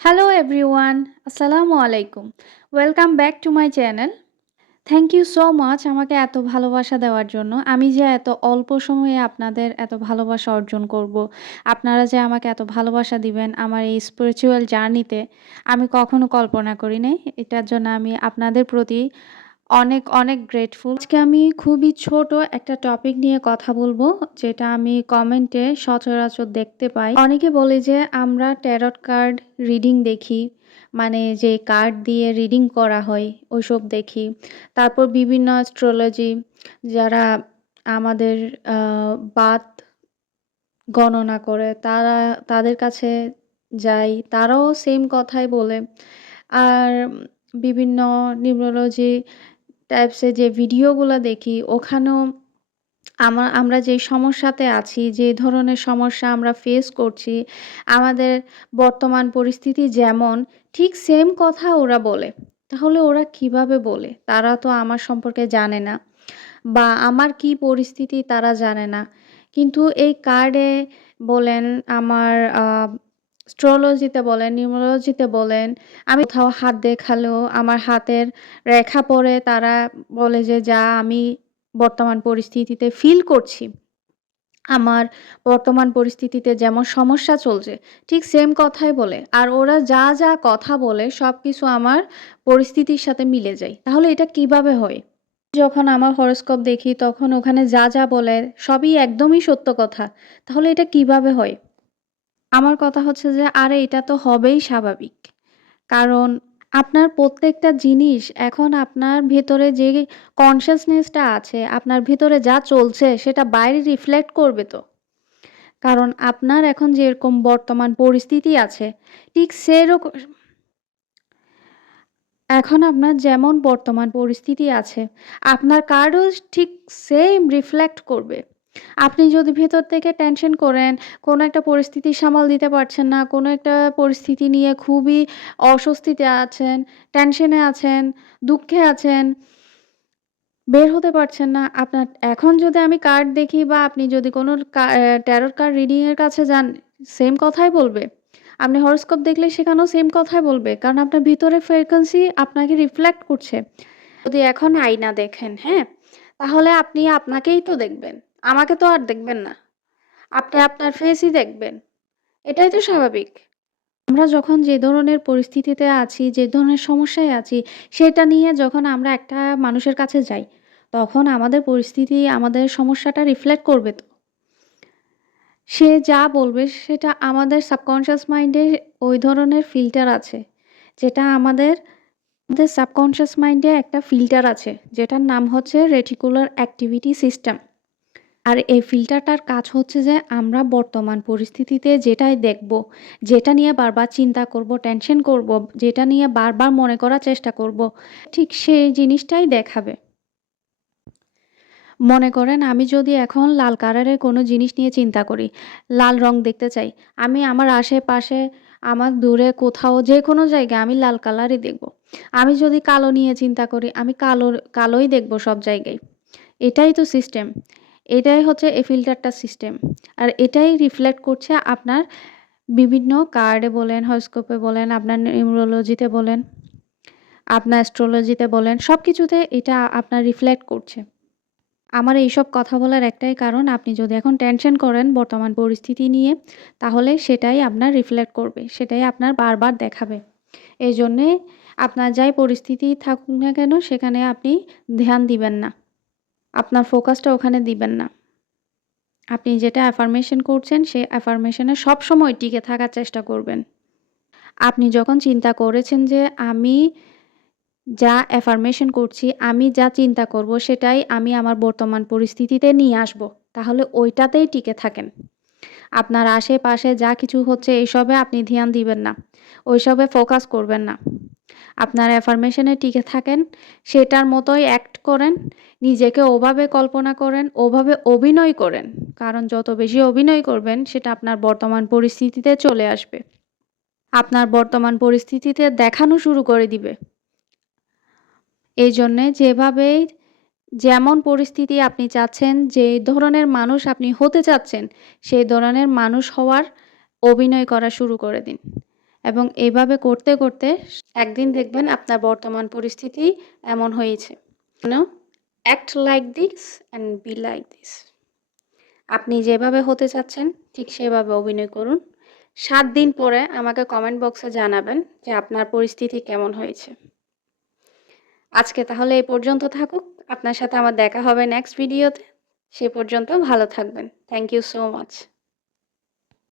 Hello everyone, Assalamu alaikum. Welcome back to my channel. Thank you so much আমাকে এত ভালোবাসা দেওয়ার জন্য। আমি যে এত অল্প সময়ে আপনাদের এত ভালোবাসা অর্জন করব, আপনারা যে আমাকে এত ভালোবাসা দিবেন আমার এই স্পিরিচুয়াল জার্নিতে আমি কখনো কল্পনা করি নাই। এটার জন্য আমি আপনাদের প্রতি অনেক, অনেক গ্রেটফুল। আজকে আমি খুবই ছোট একটা টপিক নিয়ে কথা বলবো, যেটা আমি কমেন্টে সচরাচর দেখতে পাই। অনেকে বলে যে আমরা ট্যারট কার্ড রিডিং দেখি, মানে যে কার্ড দিয়ে রিডিং করা হয় ওইসব দেখি। তারপর বিভিন্ন অ্যাস্ট্রোলজি যারা আমাদের বাত গণনা করে তাদের কাছে যাই, তারাও সেম কথাই বলে। আর বিভিন্ন নিউরোলজি টাইপসের যে ভিডিওগুলা দেখি ওখানেও আমরা যেই সমস্যাতে আছি, যে ধরনের সমস্যা আমরা ফেস করছি, আমাদের বর্তমান পরিস্থিতি যেমন, ঠিক সেম কথা ওরা বলে। তাহলে ওরা কিভাবে বলে? তারা তো আমার সম্পর্কে জানে না বা আমার কি পরিস্থিতি তারা জানে না। কিন্তু এই কার্ডে বলেন, আমার অ্যাস্ট্রোলজিতে বলেন, নিউমেরোলজিতে বলেন, আমি কোথাও হাত দেখালেও আমার হাতের রেখা পড়ে তারা বলে যে যা আমি বর্তমান পরিস্থিতিতে ফিল করছি, আমার বর্তমান পরিস্থিতিতে যেমন সমস্যা চলছে, ঠিক সেম কথাই বলে। আর ওরা যা, যা কথা বলে সবকিছু আমার পরিস্থিতির সাথে মিলে যায়। তাহলে এটা কিভাবে হয়? যখন আমার হরোস্কোপ দেখি তখন ওখানে যা, যা বলে সবই একদমই সত্য কথা। তাহলে এটা কিভাবে হয়? আমার কথা হচ্ছে যে আরে এটা তো হবেই স্বাভাবিক। কারণ আপনার প্রত্যেকটা জিনিস এখন আপনার ভেতরে যে কনসিয়াসনেসটা আছে, আপনার ভেতরে যা চলছে সেটা বাইরে রিফ্লেক্ট করবে তো। কারণ আপনার এখন যেরকম বর্তমান পরিস্থিতি আছে, ঠিক সেরকম এখন আপনার যেমন বর্তমান পরিস্থিতি আছে, আপনার কার্ডও ঠিক সেম রিফ্লেক্ট করবে। আপনি যদি ভেতর থেকে টেনশন করেন, কোনো একটা পরিস্থিতি সামাল দিতে পারছেন না, কোনো একটা পরিস্থিতি নিয়ে খুবই অস্বস্তিতে আছেন, টেনশনে আছেন, দুঃখে আছেন, বের হতে পারছেন না। আপনার এখন যদি আমি কার্ড দেখি বা আপনি যদি কোনো ট্যারোট কার্ড রিডিং এর কাছে যান, সেম কথাই বলবে। আপনি হরোস্কোপ দেখলে সেখানেও সেম কথাই বলবে। কারণ আপনার ভিতরের ফ্রিকোয়েন্সি আপনাকে রিফ্লেক্ট করছে। যদি এখন আয়না দেখেন, হ্যাঁ? তাহলে আপনি আপনাকেই তো দেখবেন। আমাকে তো আর দেখবেন না। আপনি আপনার ফেসই দেখবেন। এটাই তো স্বাভাবিক। আমরা যখন যে ধরনের পরিস্থিতিতে আছি, যে ধরনের সমস্যায় আছি, সেটা নিয়ে যখন আমরা একটা মানুষের কাছে যাই, তখন আমাদের পরিস্থিতি, আমাদের সমস্যাটা রিফ্লেক্ট করবে তো। সে যা বলবে সেটা আমাদের সাবকন্সিয়াস মাইন্ডে ওই ধরনের ফিল্টার আছে। যেটা আমাদের সাবকন্সিয়াস মাইন্ডে একটা ফিল্টার আছে, যেটার নাম হচ্ছে রেটিকুলার অ্যাক্টিভিটি সিস্টেম। আর এই ফিল্টারটার কাজ হচ্ছে যে আমরা বর্তমান পরিস্থিতিতে যেটাই দেখব, যেটা নিয়ে বারবার চিন্তা করব, টেনশন করব, যেটা নিয়ে বারবার মনে করার চেষ্টা করব, ঠিক সেই জিনিসটাই দেখাবে। মনে করেন আমি যদি এখন লাল কালারের কোনো জিনিস নিয়ে চিন্তা করি, লাল রং দেখতে চাই, আমি আমার আশেপাশে, আমার দূরে কোথাও যেকোনো জায়গায় আমি লাল কালারই দেখব। আমি যদি কালো নিয়ে চিন্তা করি, আমি কালোই দেখব সব জায়গায়। এটাই তো সিস্টেম। এটাই হচ্ছে এই ফিল্টারটা সিস্টেম। আর এটাই রিফ্লেক্ট করছে আপনার বিভিন্ন কার্ডে বলেন, হরোস্কোপে বলেন, আপনার নিউমেরোলজিতে বলেন, আপনার অ্যাস্ট্রোলজিতে বলেন, সবকিছুতে এটা আপনার রিফ্লেক্ট করছে। আমার এইসব কথা বলার একটাই কারণ, আপনি যদি এখন টেনশন করেন বর্তমান পরিস্থিতি নিয়ে, তাহলে সেটাই আপনার রিফ্লেক্ট করবে। সেটাই আপনার বারবার দেখাবে। এজন্যে আপনার যাই পরিস্থিতি থাকুক না কেন, সেখানে আপনি ধ্যান দিবেন না। আপনার ফোকাসটা ওখানে দিবেন না। আপনি যেটা অ্যাফার্মেশন করছেন, সেই অ্যাফার্মেশনে সবসময় টিকে থাকার চেষ্টা করবেন। আপনি যখন চিন্তা করেছেন যে আমি যা অ্যাফার্মেশন করছি, আমি যা চিন্তা করব সেটাই আমি আমার বর্তমান পরিস্থিতিতে নিয়ে আসব। তাহলে ওইটাতেই টিকে থাকেন। আপনার আশেপাশে যা কিছু হচ্ছে এসবে আপনি ধ্যান দিবেন না। ওইসবে ফোকাস করবেন না। আপনার অ্যাফার্মেশনে টিকে থাকেন, সেটার মতোই অ্যাক্ট করেন, নিজেকে ওভাবে কল্পনা করেন, ওভাবে অভিনয় করেন। কারণ যত বেশি অভিনয় করবেন সেটা আপনার বর্তমান পরিস্থিতিতে চলে আসবে। আপনার বর্তমান পরিস্থিতিতে দেখানো শুরু করে দিবে। এইজন্যে যেভাবেই যেমন পরিস্থিতি আপনি চাচ্ছেন, যে ধরনের মানুষ আপনি হতে চাচ্ছেন, সেই ধরনের মানুষ হওয়ার অভিনয় করা শুরু করে দিন। এবং এভাবে করতে, করতে একদিন দেখবেন আপনার বর্তমান পরিস্থিতি এমন হয়েছে। Act like this and be like this. আপনি যেভাবে হতে চাচ্ছেন ঠিক সেভাবে অভিনয় করুন। ৭ দিন পরে আমাকে কমেন্ট বক্সে জানাবেন যে আপনার পরিস্থিতি কেমন হয়েছে। আজকে তাহলে এই পর্যন্ত থাকুক। আপনার সাথে আমার দেখা হবে নেক্সট ভিডিওতে। সে পর্যন্ত ভালো থাকবেন। Thank you so much.